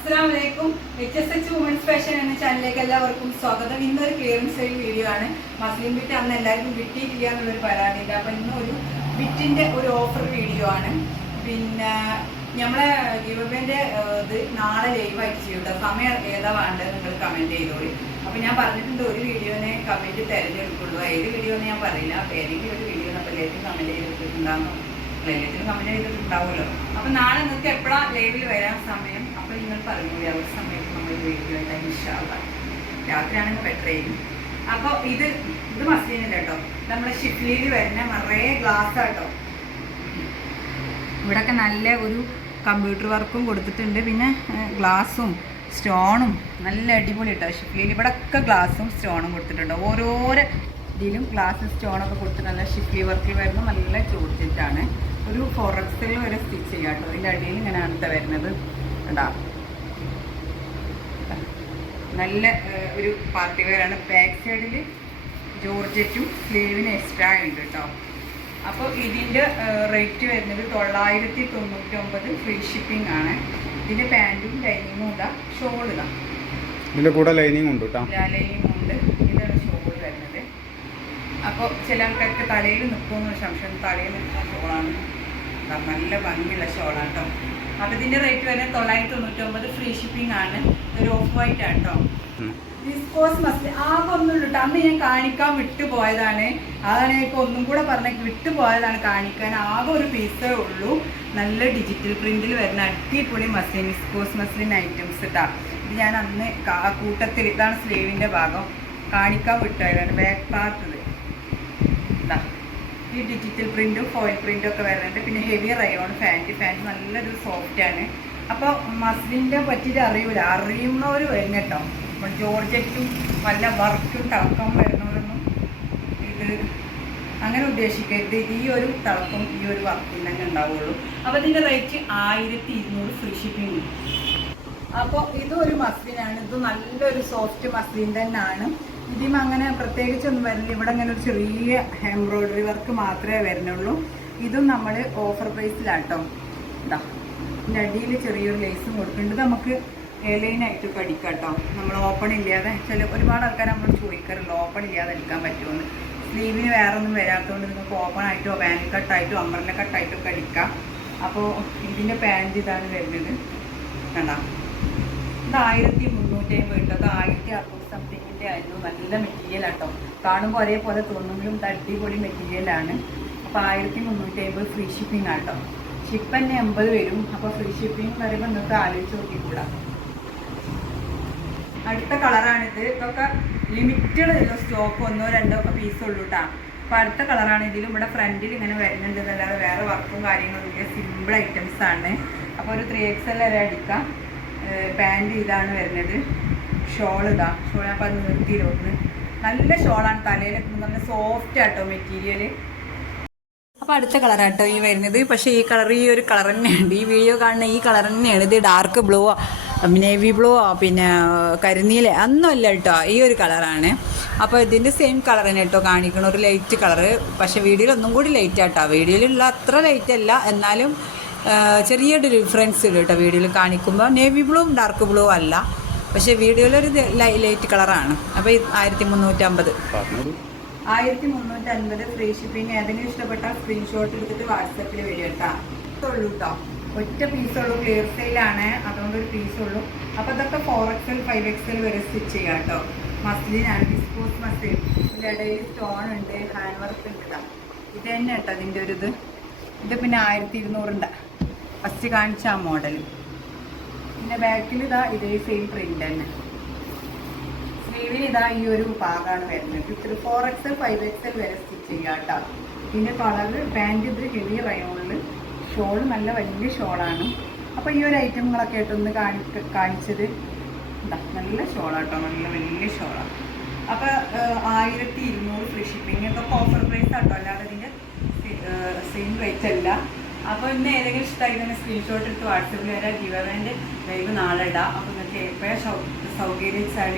അസ്സലാമലൈക്കും. H S H women's fashion എന്ന ചാനലിലേക്ക് എല്ലാവർക്കും സ്വാഗതം. ഇന്നൊരു ക്ലിയറൻസ് സെയിൽ വീഡിയോ ആണ്. മസ്ലിം ബിറ്റ് അന്ന് എല്ലാവർക്കും കിട്ടിയിട്ടില്ല എന്നുള്ളൊരു പരാതിയുണ്ട്. അപ്പം ഇന്നൊരു ഒരു ബിറ്റിന്റെ ഒരു ഓഫർ വീഡിയോ ആണ്. പിന്നെ നമ്മളെ ഗീവബേന്റെ ഇത് നാളെ ലൈവ് ആയിട്ട് ചെയ്യും കേട്ടോ സമയം ഏതാ വേണ്ടത് നിങ്ങൾ കമന്റ് ചെയ്തോളി. അപ്പം ഞാൻ പറഞ്ഞിട്ടുണ്ട് ഒരു വീഡിയോനെ കമന്റ് തിരഞ്ഞെടുക്കുള്ളൂ. ഏത് വീഡിയോ എന്ന് ഞാൻ പറയില്ല. അപ്പം ഏതെങ്കിലും ഒരു വീഡിയോ അപ്പോൾ എല്ലാവരും കമന്റ് ചെയ്തിട്ടുണ്ടാകും എല്ലാത്തിനും കമന്റ് ചെയ്തിട്ടുണ്ടാവുമല്ലോ. അപ്പം നാളെ നിങ്ങൾക്ക് എപ്പോഴാണ് ലൈവിൽ വരാൻ സമയം? നിങ്ങൾ പറഞ്ഞു ഒരു സമയത്ത് നമ്മൾ വീഡിയോ ആയിട്ട് ഇൻഷാള്ള രാത്രിയാണെങ്കിൽ ബെറ്റർ ആയിരിക്കും. അപ്പോൾ ഇത് ഇത് മസ്ലിനില്ല കേട്ടോ. നമ്മുടെ ഷിഫ്ലിയിൽ വരുന്ന നിറയെ ഗ്ലാസ് കേട്ടോ. ഇവിടെയൊക്കെ നല്ല ഒരു കമ്പ്യൂട്ടർ വർക്കും കൊടുത്തിട്ടുണ്ട്. പിന്നെ ഗ്ലാസും സ്റ്റോണും നല്ല അടിപൊളി കേട്ടോ. ഷിഫ്ലിയിൽ ഇവിടെയൊക്കെ ഗ്ലാസും സ്റ്റോണും കൊടുത്തിട്ടുണ്ട്. ഓരോരോ ഇതിലും ഗ്ലാസ് സ്റ്റോണൊക്കെ കൊടുത്തിട്ട് നല്ല ഷിഫ്ലി വർക്കിൽ വരുമ്പോൾ നല്ല ചോദിച്ചിട്ടാണ് ഒരു ഫോറക്സിൽ വരെ സ്റ്റിച്ച് ചെയ്യാം കേട്ടോ. ഇതിന്റെ അടിയിൽ ഇങ്ങനെ അടുത്ത വരുന്നത്. കേട്ടോ നല്ല ഒരു പാർട്ടി വെയറാണ് ബാക്ക് സൈഡിൽ ജോർജറ്റും സ്ലീവിന് എക്സ്ട്രാ ഉണ്ട് കേട്ടോ അപ്പോൾ ഇതിന്റെ റേറ്റ് വരുന്നത് തൊള്ളായിരത്തി തൊണ്ണൂറ്റി ഒമ്പത് ഫ്രീ ഷിപ്പിംഗ് ആണ്. ഇതിന്റെ പാന്റും ലൈനിങ്ങും ഇതാ ഷോൾ ഇതാ. ഇതിന്റെ കൂടെ ലൈനിങ് ഉണ്ട് കേട്ടോ ലൈനിങ് ഉണ്ട്. ഇതാണ് ഷോൾ വരുന്നത്. അപ്പോൾ ചില ആൾക്കാർക്ക് തലയിൽ നിൽക്കുമെന്ന് സംശയം. തലയിൽ നിൽക്കുന്ന ഷോളാണ് നല്ല ഭംഗിയുള്ള ഷോളാണ് കേട്ടോ അപ്പോൾ ഇതിന്റെ റേറ്റ് വരെ തൊള്ളായിരത്തി തൊണ്ണൂറ്റി ഒമ്പത് ഫ്രീ ഷിപ്പിംഗ് ആണ്. ഒരു ഓഫ് വൈറ്റ് ആണ് കേട്ടോ. വിസ്കോസ് മസ്റ്റ് ആകെ ഒന്നും കേട്ടോ അന്ന് ഞാൻ കാണിക്കാൻ വിട്ടുപോയതാണ് അതാണ് ഞാൻ ഇപ്പോൾ ഒന്നും കൂടെ പറഞ്ഞ വിട്ടുപോയതാണ് കാണിക്കാൻ. ആകെ ഒരു പീസേ ഉള്ളൂ. നല്ല ഡിജിറ്റൽ പ്രിന്റിൽ വരുന്ന അടിപൊളി മസ്ലിൻ വിസ്കോസ് മസ്ലിൻ ഐറ്റംസ് ഇട്ടാ ഇത് ഞാൻ അന്ന് കൂട്ടത്തിൽ ഇതാണ് സ്ലീവിന്റെ ഭാഗം. കാണിക്കാൻ വിട്ടുപോയതാണ് ബാക്ക് പാർട്ട് ഇത് ഇതാ ഈ ഡിജിറ്റൽ പ്രിന്റും ഫോയിൽ പ്രിന്റും ഒക്കെ വരുന്നുണ്ട്. പിന്നെ ഹെവി റയോൺ ഫാന്റ് ഫാന്റ് നല്ലൊരു സോഫ്റ്റ് ആണ്. അപ്പോൾ മസ്ലിന്റെ പറ്റിയിട്ട് അറിയൂല. അറിയുന്നവർ വരും കേട്ടോ. അപ്പോൾ ജോർജറ്റും നല്ല വർക്കും തിളക്കം വരുന്നവരൊന്നും ഇത് അങ്ങനെ ഉദ്ദേശിക്കരുത്. ഈ ഒരു തിളക്കം ഈ ഒരു വർക്കും തന്നെ ഉണ്ടാവുള്ളൂ. അപ്പോൾ ഇതിന്റെ റേറ്റ് ആയിരത്തി ഇരുന്നൂറ് ഫ്രീ ഷിപ്പിംഗ് അപ്പോൾ ഇതും ഒരു മസ്ലിനാണ് ഇത് നല്ലൊരു സോഫ്റ്റ് മസ്ലിൻ തന്നെയാണ്. ഇതിലും അങ്ങനെ പ്രത്യേകിച്ചൊന്നും വരുന്നില്ല ഇവിടെ അങ്ങനെ ഒരു ചെറിയ എംബ്രോയ്ഡറി വർക്ക് മാത്രമേ വരുന്നുള്ളൂ. ഇതും നമ്മൾ ഓഫർ പ്രൈസിലാട്ടോ ഇതാ ഇതിന്റെ അടിയിൽ ചെറിയൊരു ലേസും കൊടുക്കുന്നുണ്ട്. നമുക്ക് എലൈനായിട്ട് പഠിക്കാം കേട്ടോ നമ്മൾ ഓപ്പൺ ഇല്ലാതെ ചില ഒരുപാട് ആൾക്കാർ നമ്മൾ ചോദിക്കാറുണ്ട് ഓപ്പൺ ഇല്ലാതെ എടുക്കാൻ പറ്റുമെന്ന്? സ്ലീവിന് വേറെ ഒന്നും വരാത്തതുകൊണ്ട് നിങ്ങൾക്ക് ഓപ്പൺ ആയിട്ടോ വാൻ കട്ടായിട്ടോ അമ്പറിലെ കട്ടായിട്ടോ ഒക്കെ അടിക്കാം. അപ്പോൾ ഇതിന്റെ പാന്റ് ഇതാണ് വരുന്നത്. കണ്ടോ? ഇത് ആയിരത്തി മുന്നൂറ്റി അമ്പത് കിട്ടും. അത് ആയിരത്തി അറുപത് സംതിങ്ങിന്റെ ആയിരുന്നു. നല്ല മെറ്റീരിയൽ ആട്ടോ. കാണുമ്പോൾ ഒരേപോലെ തോന്നുമെങ്കിലും ഇത് അടിപൊളി മെറ്റീരിയലാണ് അപ്പോൾ ആയിരത്തി മുന്നൂറ്റി അമ്പത് ഫ്രീ ഷിപ്പിംഗ് ആട്ടോ. ഷിപ്പ് തന്നെ എൺപത് വരും. അപ്പോൾ ഫ്രീ ഷിപ്പിംഗ് വരുമ്പോൾ നിങ്ങൾക്ക് ആലോചിച്ച് നോക്കിക്കൂടാ. അടുത്ത കളറാണിത് ഇതൊക്കെ ലിമിറ്റഡ് സ്റ്റോക്ക് ഒന്നോ രണ്ടോ ഒക്കെ പീസ് ഉള്ളൂ കേട്ടോ അപ്പോൾ അടുത്ത കളറാണ് ഇതിലും ഇവിടെ ഫ്രണ്ടിൽ ഇങ്ങനെ വരുന്നുണ്ട്. എന്നല്ലാതെ വേറെ വർക്കും കാര്യങ്ങളും ഇല്ല. സിമ്പിൾ ഐറ്റംസ് ആണ്. അപ്പോൾ ഒരു ത്രീ എക്സ് എൽ വരെ അടിക്കാം. പാന്റ് ഇതാണ് വരുന്നത്. ഷോൾ ഇതാ. ഷോൾ ഞാൻ അത് നിർത്തിയിലൊന്ന് നല്ല ഷോളാണ് തലയിലൊക്കെ നല്ല സോഫ്റ്റ് ആട്ടോ മെറ്റീരിയൽ അപ്പോൾ അടുത്ത കളറാട്ടോ ഈ വരുന്നത്. പക്ഷേ ഈ കളർ ഈ ഒരു കളർ തന്നെയുണ്ട്. ഈ വീഡിയോ കാണുന്ന ഈ കളർ തന്നെയാണ്. ഇത് ഡാർക്ക് ബ്ലൂ നേവി ബ്ലൂ പിന്നെ കരിനീല ഒന്നുമല്ല കേട്ടോ. ഈ ഒരു കളറാണ് അപ്പോൾ ഇതിന്റെ സെയിം കളർ തന്നെ കേട്ടോ കാണിക്കണ ഒരു ലൈറ്റ് കളറ് പക്ഷേ വീഡിയോയിൽ ഒന്നും കൂടി ലൈറ്റ് ആട്ടോ വീഡിയോയിലുള്ള അത്ര ലൈറ്റ് അല്ല. എന്നാലും ആ, ചെറിയൊരു ഡിഫറൻസ് ഉണ്ട് കേട്ടോ വീഡിയോയിൽ കാണിക്കുമ്പോൾ നേവി ബ്ലൂവും ഡാർക്ക് ബ്ലൂ അല്ല. പക്ഷേ വീഡിയോയിൽ ഒരു ലൈറ്റ് കളറാണ് അപ്പോൾ ആയിരത്തി മുന്നൂറ്റമ്പത് ആയിരത്തി മുന്നൂറ്റി അൻപത് ഫ്രീ ഷിപ്പിംഗ് ഏതെങ്കിലും ഇഷ്ടപ്പെട്ട സ്ക്രീൻഷോട്ട് എടുത്തിട്ട് വാട്സപ്പിൽ വരും കേട്ടോ ഉള്ളൂ കേട്ടോ ഒറ്റ പീസുള്ളൂ ക്ലിയർ സെയിലാണ് അതുകൊണ്ട് ഒരു പീസുള്ളൂ അപ്പോൾ ഇതൊക്കെ ഫോർ എക്സൽ ഫൈവ് എക്സൽ വരെ സ്റ്റിച്ച് ചെയ്യാം കേട്ടോ മസ്ലിനാണ് ഡിസ്പോസ് മസ്ലിൻ ഇതിന്റെ ഇടയിൽ സ്റ്റോൺ ഉണ്ട്. ഹാൻഡ് വർക്ക് ഉണ്ട് ഇതാ ഇത് തന്നെ കേട്ടോ അതിന്റെ ഒരു ഇത്. ഇത് പിന്നെ ആയിരത്തി ഇരുന്നൂറുണ്ട് ഫസ്റ്റ് കാണിച്ച ആ മോഡൽ പിന്നെ ബാക്കിൽ ഇതാ ഇതേ സെയിം പ്രിന്റ് തന്നെ. സ്ലീവിന് ഇതാ ഈ ഒരു ഭാഗമാണ് വരുന്നത്. ഇത്തിരി ഫോർ എക്സൽ ഫൈവ് എക്സൽ വരെ സ്റ്റിച്ച് ചെയ്യാം കേട്ടോ പിന്നെ കളറ് പാന്റ് ഇത് ഹെവി റയോണിൽ ഷോൾ നല്ല വലിയ ഷോളാണ് അപ്പോൾ ഈ ഒരു ഐറ്റങ്ങളൊക്കെ ആയിട്ടൊന്ന് കാണി കാണിച്ചത്. എന്താ നല്ല ഷോളാട്ടോ നല്ല വലിയ ഷോളാണ് അപ്പോൾ ആയിരത്തി ഇരുന്നൂറ് ഫ്രീ ഷിപ്പിംഗ് ഓഫർ പ്രൈസ് ആട്ടോ. അല്ലാതെ ഇതിന്റെ സെയിം റേറ്റ് അല്ല. അപ്പോൾ ഇന്ന് ഏതെങ്കിലും ഇഷ്ടമായി സ്ക്രീൻഷോട്ട് എടുത്ത് വാട്സപ്പിൽ വരാം. ഗിവറിന്റെ ലൈവ് നാളെ ഇടാം. അപ്പോൾ നിങ്ങൾക്ക് എപ്പോഴാണ് സൗകര്യം വെച്ചാൽ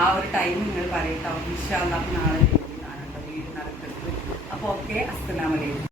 ആ ഒരു ടൈം നിങ്ങൾ പറയട്ടോ. ഇൻഷാല്ല അപ്പോൾ നാളെ ലൈവ് കേട്ടോ വീട് നടക്കുന്നത് അപ്പോൾ ഓക്കെ അസ്സലാമലൈക്കും